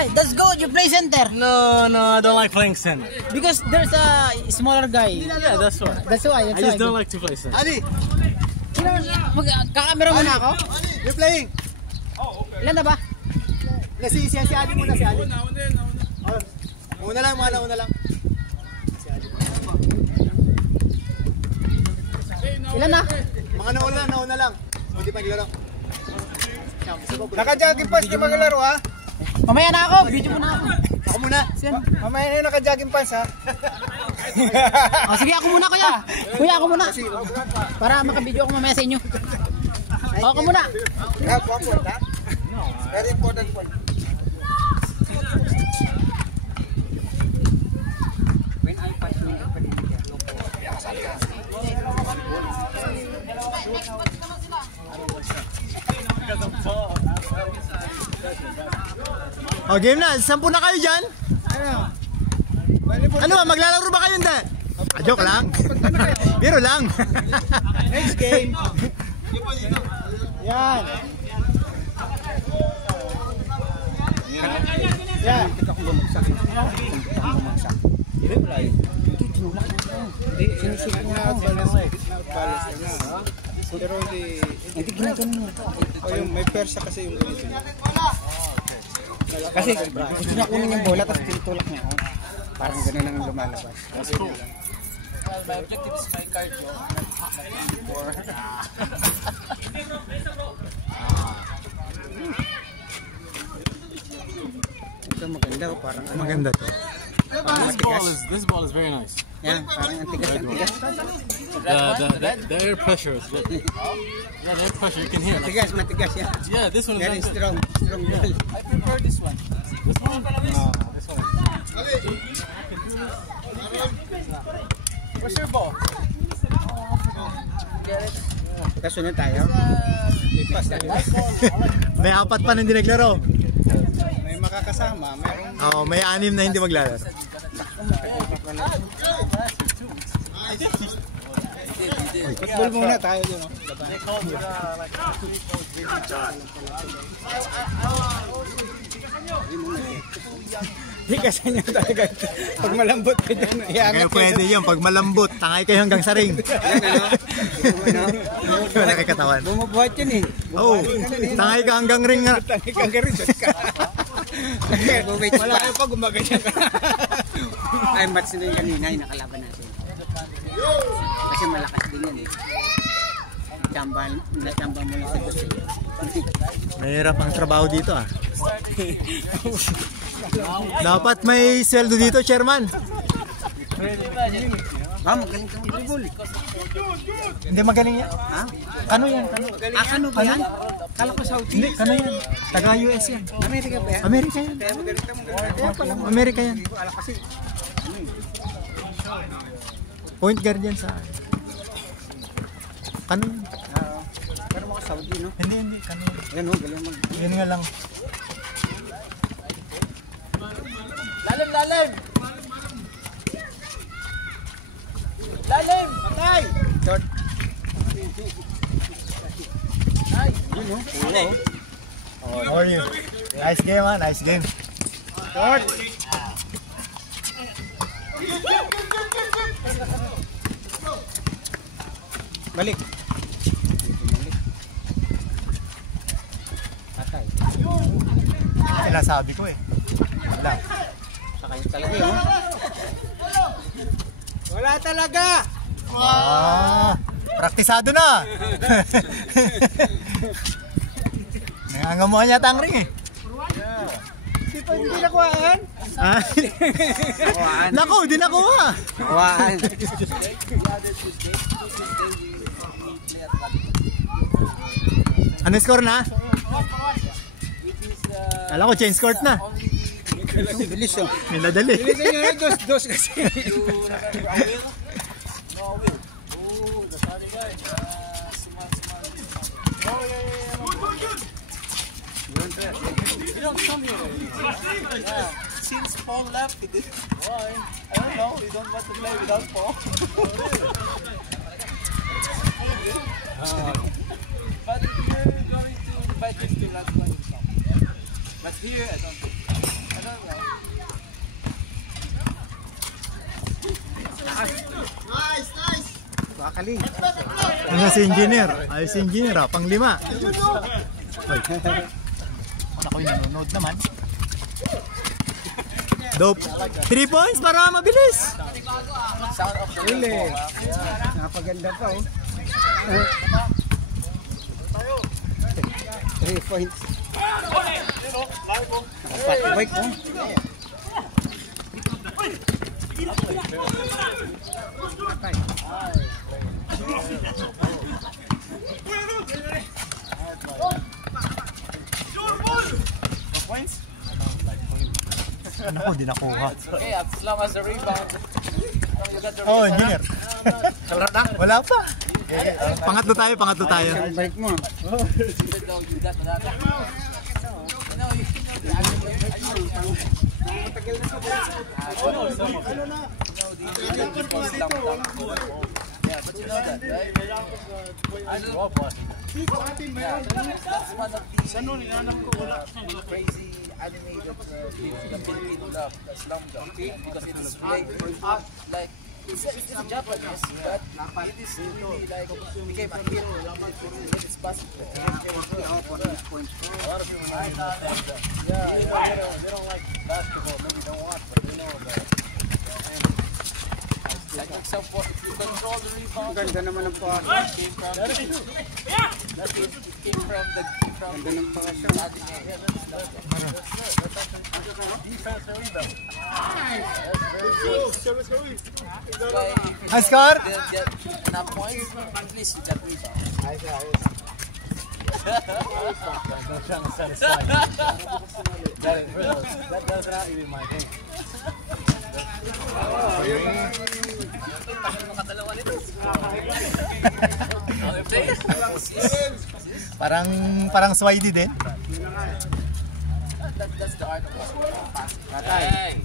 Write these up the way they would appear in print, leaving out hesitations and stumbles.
Alright, that's good. You play center. No, I don't like playing center. Because there's a smaller guy. Yeah, that's why. That's why. I just don't like to play center. Ali, Kakamera muna ako. you're playing. Ilan na ba? Si Ali muna, si Ali. Una lang, una lang. Ilan na? Mga nauna lang. Hindi pa naglaro. Naka-jogging pants di maglaro ha? Mamaya na ako. Video muna ako. Ako muna. Mamaya na yung naka-jogging pants ha? Oh, sige, ako muna kuya. Kuya, ako muna. Para makabideo ako mamaya sa inyo. Ako muna. Very important point. When I pass you, Oh, game na. 10 na kayo dyan? Ano ba? Maglalaro ba kayo hindi? Joke lang. Biro lang. Next game. Yan. Yan. Kita ko bumagsak. Sinisipin na balance na. Pero hindi ginagano nito. May persa kasi yung ganito. Kasi gusto niya kunin yung bola tapos tinutulak niya. Parang gano'n lang ang lumalabas. That's cool. My objective is my cardio. Ito maganda o parang ano. Maganda to. This ball is very nice. Yan, parang antigas. The air pressure is good. Yeah, the air pressure, you can hear it. Matigas yan. Yeah, this one is Very nice. strong ball. I prefer this one. This one? This one. Where's your ball? Kasunod tayo. May 4 pa na hindi naglaro. May makakasama, mayroong Oh, may 6 na hindi maglalaro. football muna tayo dun. Hindi kasi niya talaga. Pag malambot ka dyan, Kaya pwede yun. Pag malambot, tangay kayo hanggang sa ring. Wala kay katawan. Bumubuhat yun eh. Oh, tangay ka hanggang ring nga. Tangik ang garin. Wala kayo pa gumaganyan ka. Ay, match na yung kanina yung nakalaban natin. Kasi malakas din yan eh. Natambang mo lang sa gusto. Mahirap ang trabaho dito ah. Dapat may sweldo dito, chairman. Magaling kang dribble. Hindi magaling yan. Ha? Kano yan? Kano? Kano ba yan? Kala ko Saudi. Hindi, kano yan? Taga US yan. Amerika ba yan? Amerika yan. Kaya magaling kang magaling. Amerika yan. Ala kasi. Point guard yan sa... Kano yan? Pero mga Saudi, no? Hindi. Kano yan? Yan o, galing mag... Yun nga lang. Lalim! Lalim! Patay! Short. Ay, yun o. Pula o. How are you? Nice game ah, nice game. Short! Balik. Patay. Sinasabi ko eh. Wala. Sakay talaga yun. Wala talaga! Praktisado na. Nangangamuhan yata ang ring eh. Hindi nakuhaan. Ah? Naku, di nakuha. Nakuhaan. Ano score na? Alam ko, change court na. Bilis yun. Minadali. Bilisan nyo na dos kasi. You don't come here. Yeah. Since Paul left, he didn't. Why? I don't know. He don't want to play without Paul. But if you're going to invite him to last one, but here I don't think. I Kali. Ano si engineer? Ay si engineer ah, pang 5. Ay. Ako'y nanonood naman. Dope. 3 points para mabilis. Uli. Napaganda pa oh. 3 points. Nakapatibay ko. Ano ko, di nakuha. Okay, as long as the rebound. Oh, engineer. Wala pa. Pangatlo tayo. Balik mo. Yeah, but you know that, right? That's one of the crazy animated the Filipino love, the slum dog, because it is like it's Japanese, but it is really like became a hit. It's basketball. A lot of people they don't like basketball, maybe don't watch, but they know that. Like example, if you control the rebound, Ganda naman ang po. it came from the Ganda ng pakasyon. defense and rebound. High score? They'll get enough points, at least you get rebound. That's not even my thing. Parang Swidey din. That's the art of basketball. Patay.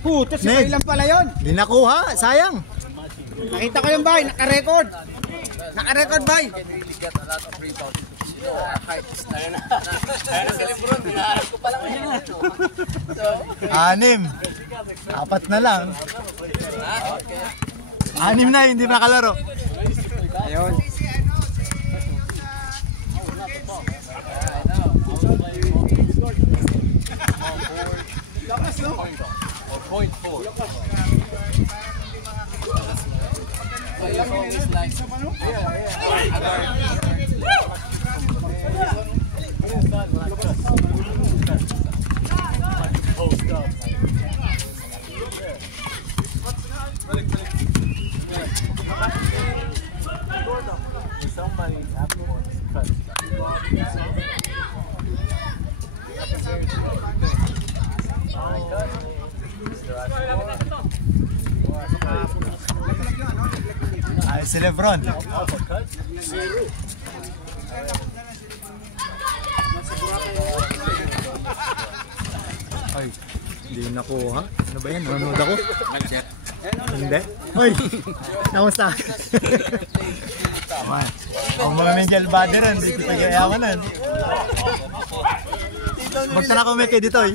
Puta, si Ned. lang pala yun. Di nakuha, sayang. Nakita ko yung bay, naka-record. Naka-record bay. You can really get a lot of rebounds. You know, our height is not enough. Sa Lebron, binaharap ko pa lang yun. So, 6. 4 na lang. okay. 6 na, hindi nakalaro. Ayun. So you always like, Somebody afterwards cut. Ay, si Lebron. Ay, hindi nakuha. Ano ba yan? Nanonood ako? Hindi. Hoy! Kamusta? Aman. Ang mga mental body rin, dito tagayaman nun. Magtala ko may kay dito eh.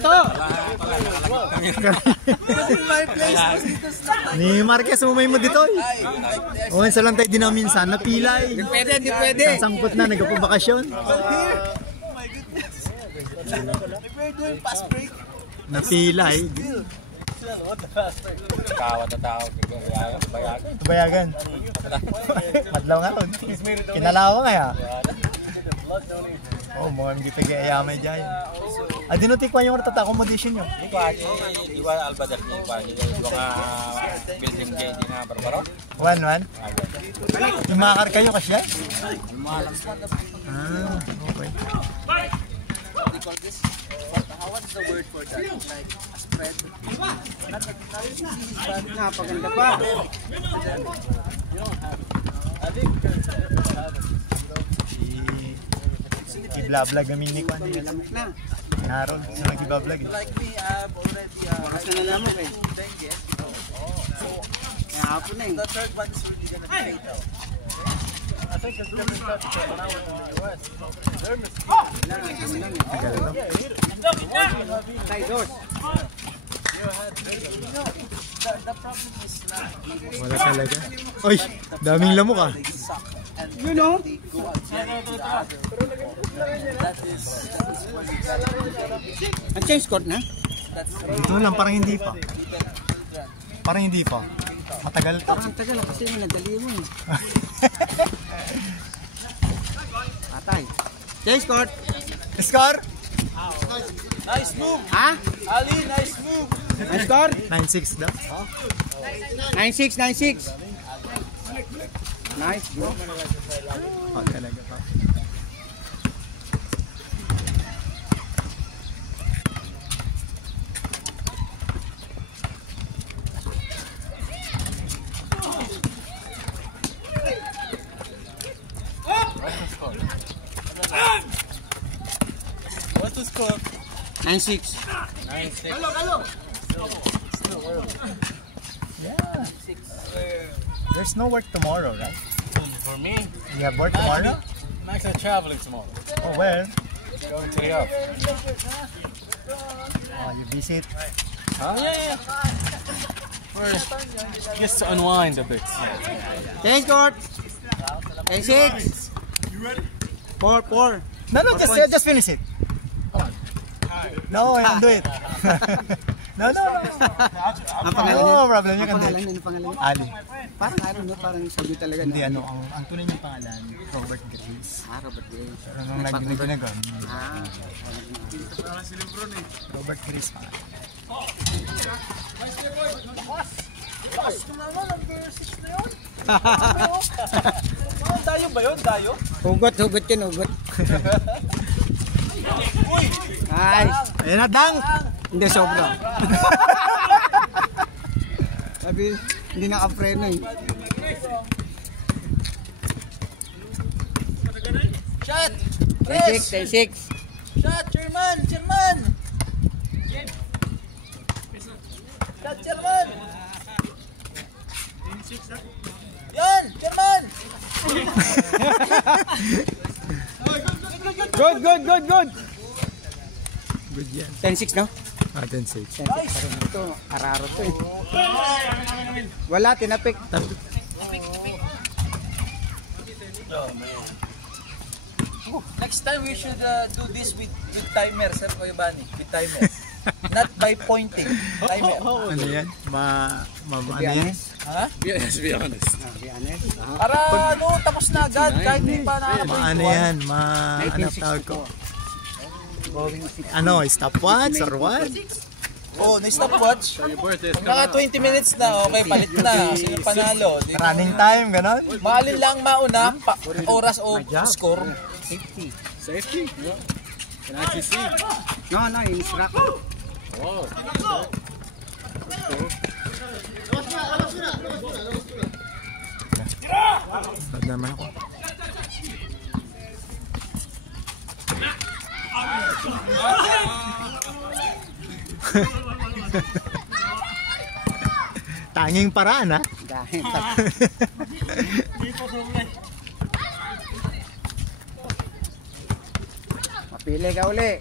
Ni Marquez, umay mo dito eh. O, sa lang tayo din namin minsan, napila eh. Pwede, hindi pwede. Sangkot na, nagpabakasyon. we're doing fast break. Napila eh. Bayagan. Madlaw nga ron. Kinalawa nga ya. Oh, mga hindi tagayamay dyan. Ah, dinutikwan yung ratata accommodation nyo. Igual albadak ni Juan, yung building gate nga barbaro. 1-1? Yung makakar kayo kasi yan? Ah, okay. They call this, what's the word for that? Like a spread? Not easy, but Napaganda pa. I-vlog na mini ko. Lamok na. Harold, sino nag-vlog? like me, I've already Bakas na nalamok eh. dengue. Kaya hapon na eh. The third one is really gonna be fatal. I think it's different stuff because when I was in the US, they're Tayo, dos. Wala talaga. Oy, daming lamok ah. You know? Ang change court na? Dito lang, parang hindi pa. Parang hindi pa. Matagal pa. Parang tagal kasi nadali mo eh. Atay. Change court. Score? Nice move! Ha? Ali, nice move! Ang score? 9-6 daw. 9-6, 9-6. Nice, bro. Oh, talaga pa. What's the score? 9-6. There's no work tomorrow, right? For me, You have work tomorrow? I'm actually traveling tomorrow. Oh, where? Going to the office. Oh, you visit? Huh? Yeah. Just to unwind a bit. Change court. 10-6. 4-4. No, just finish it. No, do it. No. Ang pangalan No niya? problem, you Ang can do pangalan it. niya? Ang pangalan niya? Ali. Parang ano, no? Parang sabi talaga. Hindi, no? ang tunay niyang pangalan, Robert Grace. Robert Grace. Pero nung nag-ginagon, Ah. Robert Grace pa. Dayo ba yun? Dayo? Hugot yun, hugot. Nice. Ayan na, dang! Hindi, sobra. Sabi, hindi naka-preno eh. Shot! 10-6. Shot! Chairman! Chairman! Shot, Chairman! Yan! Chairman! Good. Good yan. 10-6, no? 10-6. 10-6 pa rin ito. Araro to eh. Wala, tinapik. Next time we should do this with timer, Sir Kuya Bani. With timer. Not by pointing. Timer. Ano yan? Ano Be yan? honest. Ha? Yes, be honest. Be honest. Para ano, tapos na agad. Kahit di pa Ano yan? Ano tawag ko? Going 6. Ano, stopwatch or what? Oh, na-stopwatch. Mga 20 minutes na, okay, palit na. Sino panalo? Di- Running time, ganon? Maalin lang mauna, oras o score. Safety? Can I actually see? No, in-instruct. Wow. Bad naman ako. Tanging paraan, ha? Dahil mapili ka uli.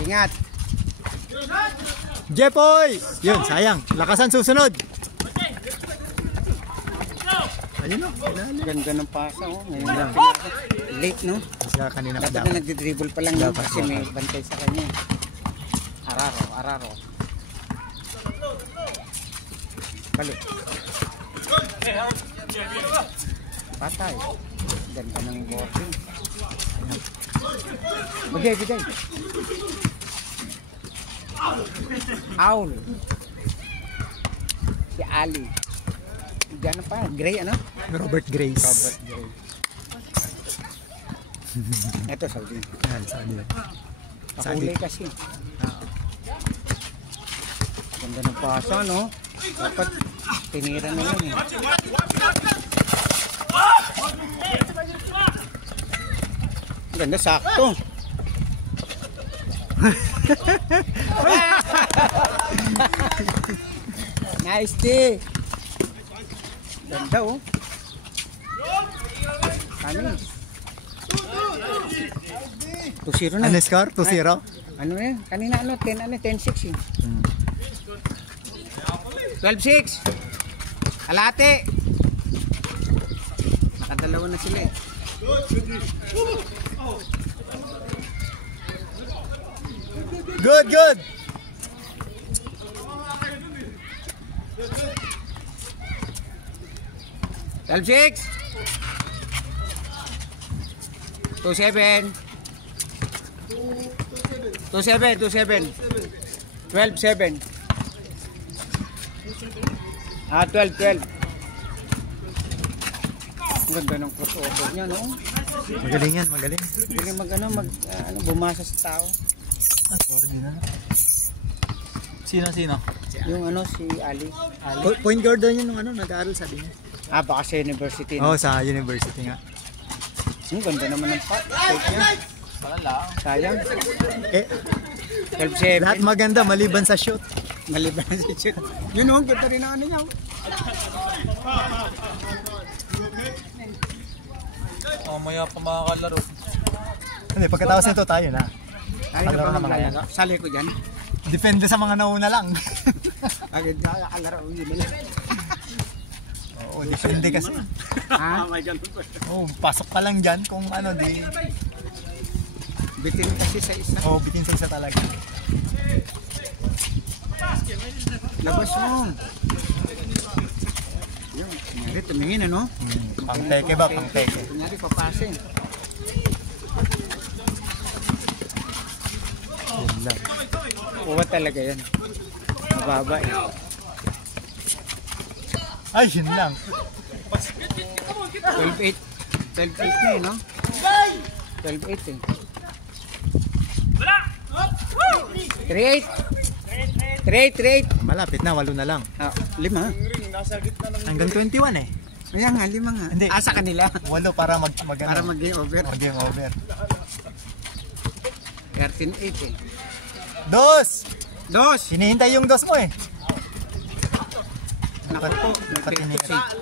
Ingat. Jepoy! Yun, sayang. Lakasan susunod. Ayun o, ilalim. Ganda ng pasa, oh. Ngayon lang. Late, no? Sila kanina pa Dapat daw. na nagdi-dribble pa lang yun kasi may bantay sa kanya. Araro. Balik. Patay. Ganda ng boarding. Bigay. Owl. Si Ali. Gano'n pa? Gray, ano? Robert Grace. Robert Gray. Ito, Saudi. Yan, sabi. Nakahuli kasi. Ganda ng pasa, no? Dapat tinira na lang eh. Ganda, sakto. Nice day. Ganda, oh. Anis. 2-0 na. Ano score? 2-0? Ano yan? Kanina 10-6 eh. 12-6. Kalate. Nakadalawa na sila eh. Good, good. Twelve 6. 2-7. 2-7. 12-7. 12. Ang ganda ng crossover niya, no? Magaling yan, magaling. Magaling bumasa sa tao. Sino? Yung si Ali. Point guard daw yun nung nag-aaral sabi niya. Baka sa university. Oo, sa university nga. Ang ganda naman ng take niya. Sayang. Eh, 12-7. lahat maganda maliban sa shoot. Maliban sa shoot. Yun ang ganda rin ang niya. Mamaya pa makakalaro. Hindi, pagkatapos nito tayo na. Ay, na ba maglalaro? Sali ko dyan. Depende sa mga nauna lang. Agad nakakalaro yun nila. Oo, depende kasi. Ha? Oo, pasok ka lang dyan kung di. Bitin kasi sa isa. Oo, bitin sa isa talaga. Labas mo. Yun, kunyari tumingin Pang-teke ba? Pang-teke. Kunyari papasin. Yun lang. Kuha talaga yan. Mababa eh. Ay, yun lang. 12-8. 12-8 na eh, no? 12-8 eh. 3-8. Malapit na, 8 na lang. 5. Hanggang 21 eh. Kaya nga, 5 nga. Hindi. Sa kanila. 8 para Para mag-game over. Mag-game over. 13-8 eh. Dos! Dos! Hinihintay yung dos mo eh. Naku po.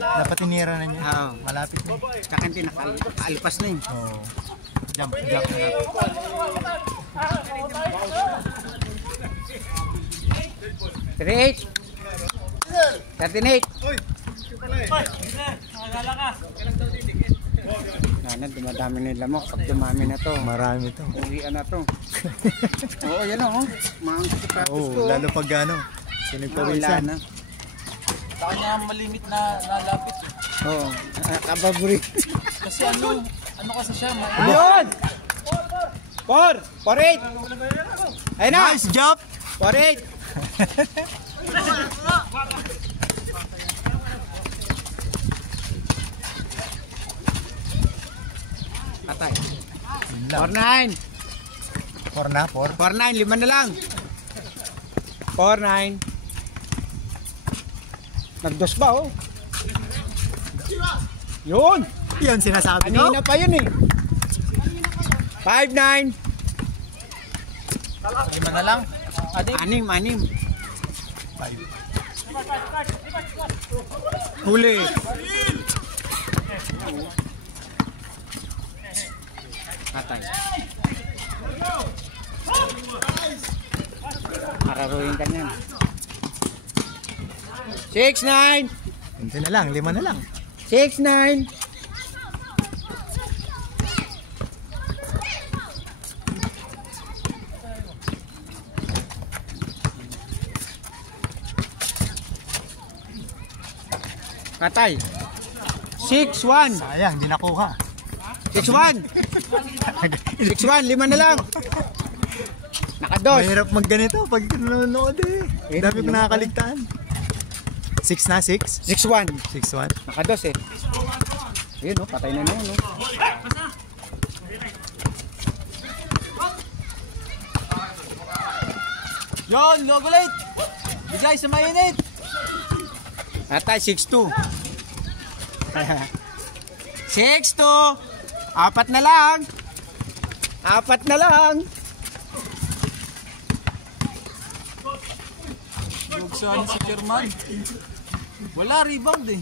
Dapat tinira na niya. Oo. Malapit na. Tsaka hindi nakalipas na yun. Oo. Jump na lang. 3-8. 13-8. Dumadami nila mo. Pag dumami na to. Marami to. Uwian na to. Oo, yan o. Mga practice ko. Oo, lalo pag sinagpawisan. Na. Sa kanya malimit na nalapit. Oo. Kababuri. Kasi ano kasi siya. Yun! 4! 4-8! Ayun na! Nice job! 4-8! Patay. 4-9! 4 na, 4. 4-9, 5 na lang. 4-9. Nagdos ba oh? Yun! Yun sinasabi ko. Kanina pa yun eh. 5-9. 5 na lang. Anim. 5. Huli. Patay. Mararuin ka niyan. 6-9. Hindi na lang, 5 na lang. 6-9. Patay. 6-1. Sayang, di nakuha. 6-1. 6-1, 5 na lang. Nakados. Mahirap magganito pag nanonood eh. Eh, Dami ko nakakaligtaan. 6 na, 6? 6-1. 6-1. Nakados eh. Ayun oh, patay na yun oh. Yon, Nogolit! Bigay sa mainit! Patay, 6-2. 6-2. 4 na lang. 4 na lang. Bugsan si German. Wala, rebound eh.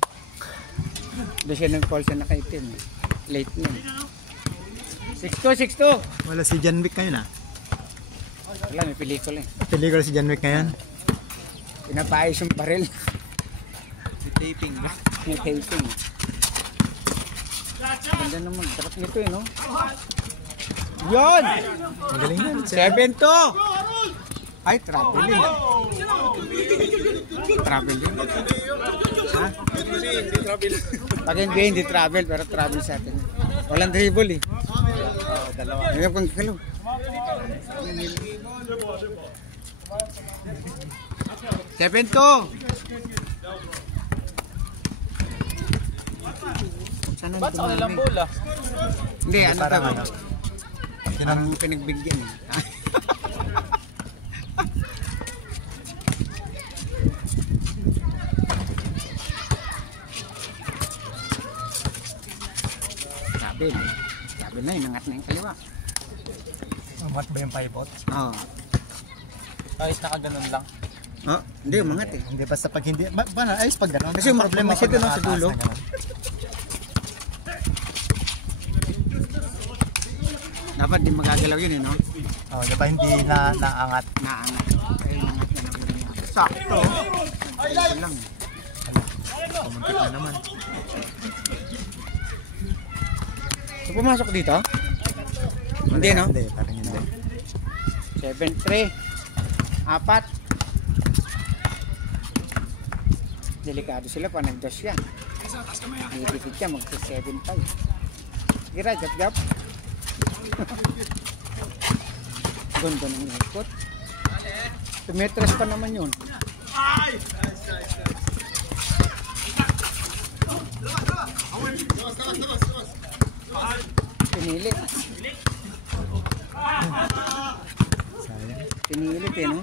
Doon siya nag-call sa nakaitim. Late na. 6-2. Wala si John Wick ngayon ah. Wala, may pelikula eh. Pelikula si John Wick ngayon. Pinapayos yung baril. Taping ba? May taping. Ganda naman. Sarap nito eh, no? Yun! Magaling yan. 7-2! Ay, traveling. Traveling. Ha? Pag NBA hindi travel, pero travel sa atin. Walang dribble eh. Dalawa. Ngayon kung kalo. 7-2! Sana Ba't sa kanilang bola? Hindi, ano Parang tawag? ano? Parang pinagbigyan eh. Sabi na, inangat na yung kaliwa. Mat ba yung pivot? Oo. Kahit nakaganon lang. Oh, hindi, umangat eh. Hindi, basta pag hindi... Ayos pag gano'n. Kasi yung problema siya doon sa dulo. Dapat di magagalaw yun eh, no? Oh, di ba hindi naangat? Naangat. Ay, inangat na ng ganyan. Sakto. Ito lang. Pumuntik na naman. So, pumasok dito? Hindi, no? Hindi, parang hindi. 7-3. 4. Delikado sila pa nag-dash yan. Didikit siya, mag-7-5. Gira, jab-jab. Ganda ng ikot. 2 meters pa naman yun. Pinili. Pinilit eh, no?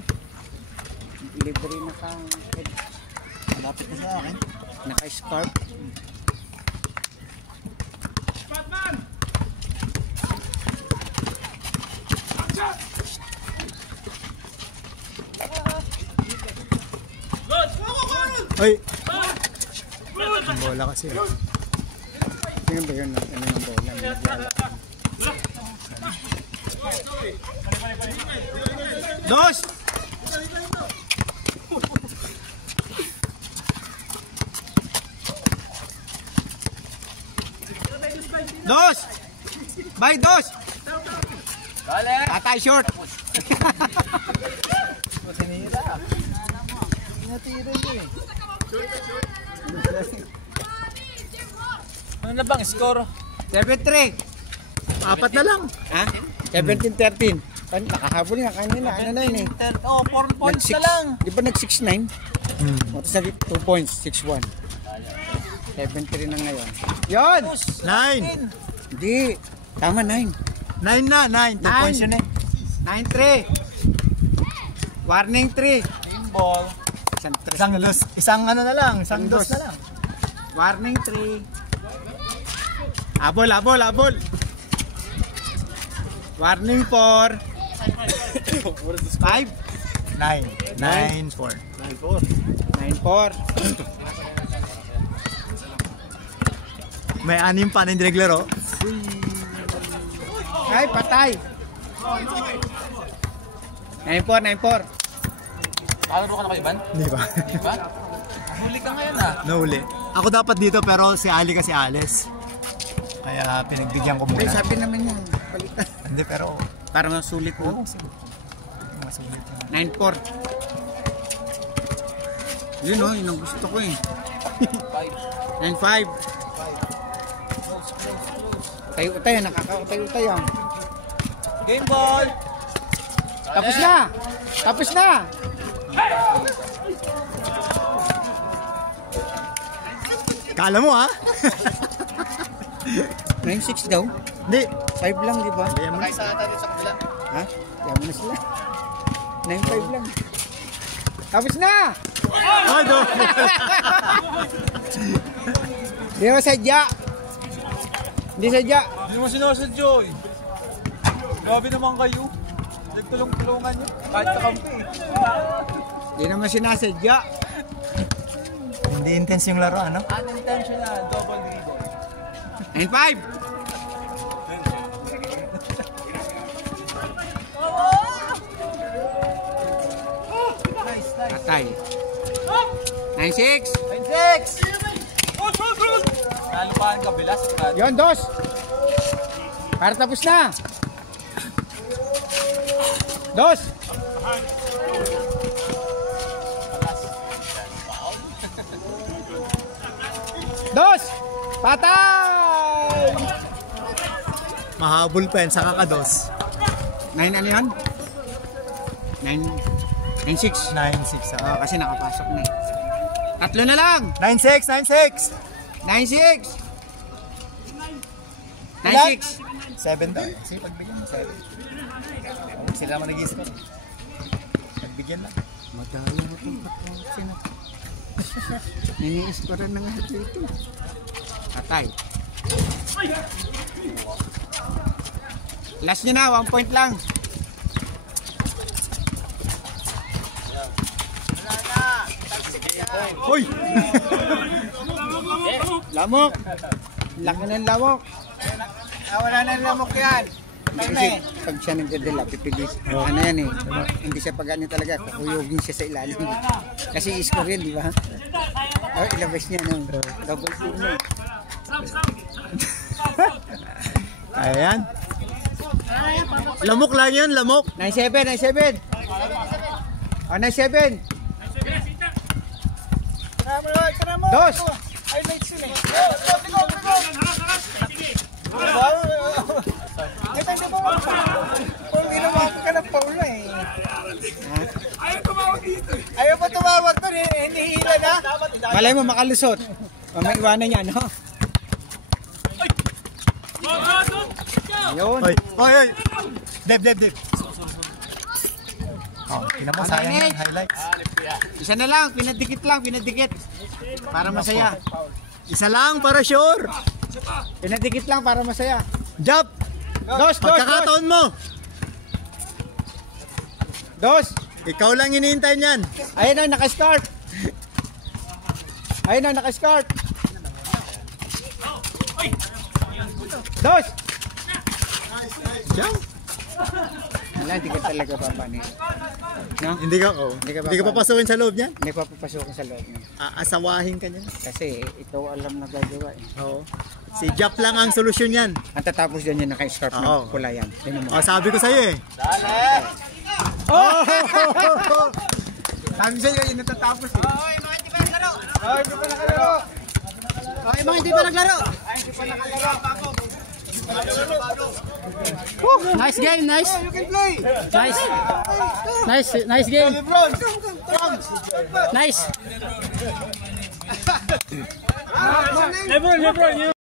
Libre Malapit na sa akin. naka-scarf. Ay! Ang bola kasi. Sino ba yun? Ano ng bola? Dos! Dos! Bye, dos! Tatay short! Ano na bang score? 7-3! 4 na lang. Ha? 17-13. Nakahabol nga kanina. Ano na yun eh? Oh, 4 points na lang. Di ba nag-6-9? Tapos nag 2 points, 6-1. 7-3 na ngayon. Yun! 9! Hindi. Tama, 9. 9 na, 9. 2 points yun eh. 9-3. Warning 3. Ball. Isang ano na lang, isang dos na lang. Warning 3. Abol, abol, abol. Warning 4. 5. 9. 9-4. 9-4. May 6 pa na hindi naglaro. Ay, patay. 9-4, 9-4. Paano ka na kayo, Ivan? Hindi ba? Diba? Huli ka ngayon ah. Nahuli. Ako dapat dito pero si Ali kasi alis. Kaya pinagbigyan ko Hindi, muna. sabi naman niya. Palitan. Hindi pero... Para masulit mo. Masulit. 9-4. Yun o, yun ang gusto ko eh. 9-5. Utay-utay, nakaka-utay-utay ah. Game ball! Tapos na! Tapos na! Kala mo ha? 9-6 daw. Hindi. 5 lang, di ba? Kaya mo na. Ha? Kaya mo na sila. 9-5 lang. Tapos na! Ay, do. Di mo sadya. Hindi sadya. Hindi mo sinasadyo eh. Grabe naman kayo. Nagtulong-tulungan nyo. Kahit kakampi eh. Hindi naman sinasadya. Hindi intense yung laro, ano? Unintentional double dribble. 9-5. Patay. 9-6. 9-6! Nalupahan ka, bilas. Yon, dos. Para tapos na. Dos. Dos. Patay. Mahabol pa yan sa kakados. 9 ano yan? 9-6. 9-6. Kasi nakapasok na eh. Tatlo na lang. 9-6, 9-6. 9-6. 9-6. 7 daw. Sige, pagbigyan mo 7. Sila naman nag-i-score. Pagbigyan lang. Madaya mo itong pagkasin. Nini-score na nga dito. Patay. Last nyo na, 1 point lang. Hoy! Lamok. Laki ng lamok. Wala na lamok yan. Kasi pag siya nagdadala, pipilis. Ano yan eh. Hindi siya pag-ano talaga. Kukuyugin siya sa ilalim. Kasi i-score yun, di ba? Ilabas niya ng double team mo. Ayan. Lamok lang yan, lamok. 9-7, 9-7. Oh, 9-7. Dos. Kung ginawa ka ng Paul na eh. Ayaw pa tumawag to, hinihila na. Malay mo makalusot. May iwanan niya, no? Ayun. Hoy, hoy, hoy. Deb. Oh, tingnan mo, sayang yung highlights. Isa na lang, pinadikit lang, pinadikit. Para masaya. Isa lang para sure. Pinadikit lang para masaya. Jump! Dos. Pagkakataon mo. Dos. Ikaw lang hinihintay niyan. Ayun na, naka-start. Ayun na, naka-start. Dos. Jump. Wala, hindi ka talaga papanin. No? Hindi ka, hindi ka papasukin sa loob niyan. Hindi pa papasukin sa loob niya. Aasawahin ka niyan. Kasi ikaw alam na gagawa eh. Oo. Si Jump lang ang solusyon niyan. Ang tatapos dyan yung naka-scarf Oo. ng pula yan. Tingnan mo. Oh, sabi ko sa'yo eh. Sabi sa'yo yung natatapos eh. Ay, mga hindi pa naglaro. Okay, mga hindi pa naglaro. Nice game, nice. You can play. Nice game. Lebron. Nice. Lebron, you.